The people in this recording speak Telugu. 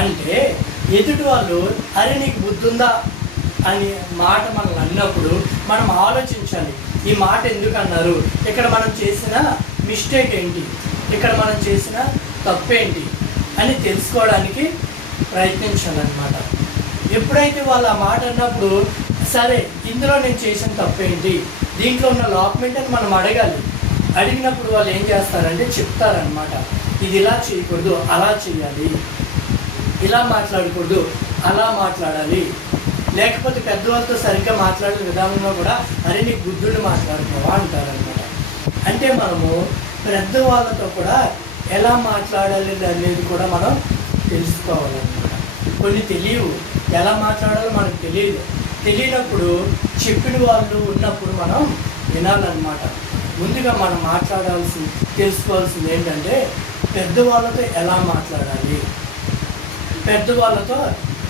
అంటే ఎదుటి వాళ్ళు అరే నీకు బుద్ధి ఉందా అని మాట మనం అన్నప్పుడు మనం ఆలోచించాలి, ఈ మాట ఎందుకు అన్నారు, ఇక్కడ మనం చేసిన మిస్టేక్ ఏంటి, ఇక్కడ మనం చేసిన తప్పేంటి అని తెలుసుకోవడానికి ప్రయత్నించాలన్నమాట. ఎప్పుడైతే వాళ్ళు ఆ మాట అన్నప్పుడు సరే ఇందులో నేను చేసిన తప్పేంటి, దీంట్లో ఉన్న లోపం ఏంటని మనం అడగాలి. అడిగినప్పుడు వాళ్ళు ఏం చేస్తారంటే చెప్తారనమాట, ఇది ఇలా చేయకూడదు అలా చేయాలి, ఇలా మాట్లాడకూడదు అలా మాట్లాడాలి. లేకపోతే పెద్దవాళ్ళతో సరిగ్గా మాట్లాడే విధానంలో కూడా అరే నీకు బుద్ధుడిని మాట్లాడుకోవా అంటారనమాట. అంటే మనము పెద్దవాళ్ళతో కూడా ఎలా మాట్లాడాలి అనేది కూడా మనం తెలుసుకోవాలన్నమాట. కొన్ని తెలియవు, ఎలా మాట్లాడాలో మనకు తెలియనప్పుడు చెప్పిన వాళ్ళు ఉన్నప్పుడు మనం వినాలన్నమాట. ముందుగా మనం తెలుసుకోవాల్సింది ఏంటంటే పెద్దవాళ్ళతో ఎలా మాట్లాడాలి, పెద్దవాళ్ళతో